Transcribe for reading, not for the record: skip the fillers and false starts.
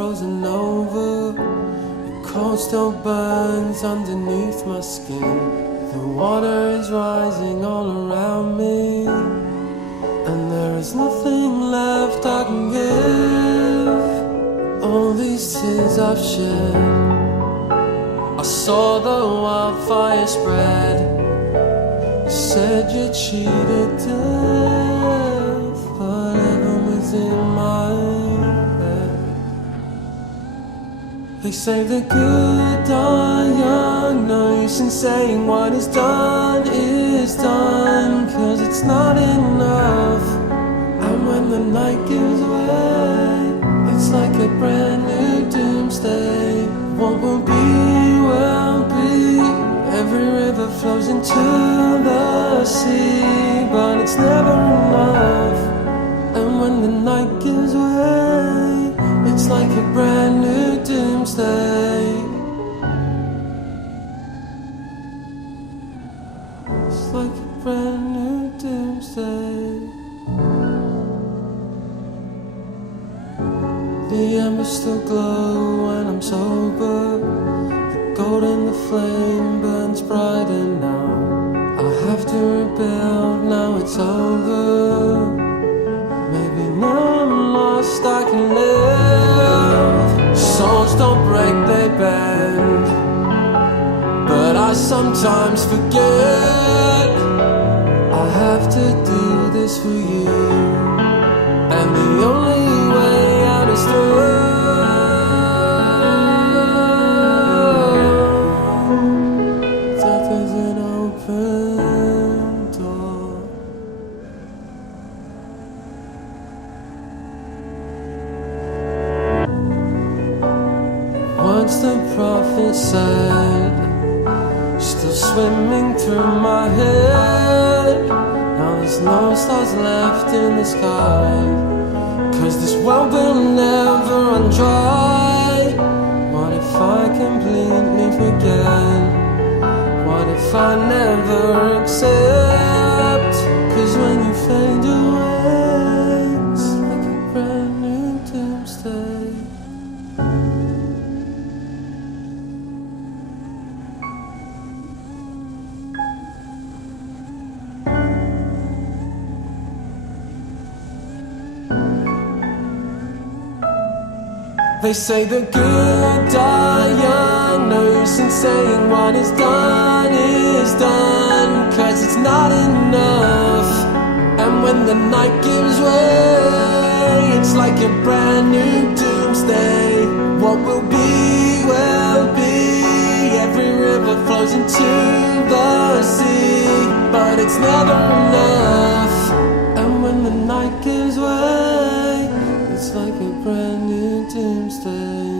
frozen over. The cold still burns underneath my skin. The water is rising all around me, and there is nothing left I can give. All these tears I've shed, I saw the wildfire spread. You said you cheated death, but heaven was in my head. They say the good die young, no use in saying what is done, cause it's not enough. And when the night gives way, it's like a brand new doomsday. What will be, every river flows into the sea, but it's never enough. And when the night gives way, it's like a brand new doomsday. It's like a brand new doomsday. The embers still glow when I'm sober. The gold in the flame burns brighter now. I have to rebuild, now it's over. Maybe now I'm lost, I can live. Souls don't break, they bend. But I sometimes forget I have to do this for you, and the only way out is through. Death is an open door. Once the prophet said, still swimming through my head. Now there's no stars left in the sky, cause this world will never run dry. What if I completely forget? What if I never accept? Cause when you fade away, it's like a brand new doomsday. They say the good die young, no use in saying what is done, cause it's not enough. And when the night gives way, it's like a brand new doomsday. What will be, every river flows into the sea, but it's never enough. And when the night gives way, it's like a brand new doomsday.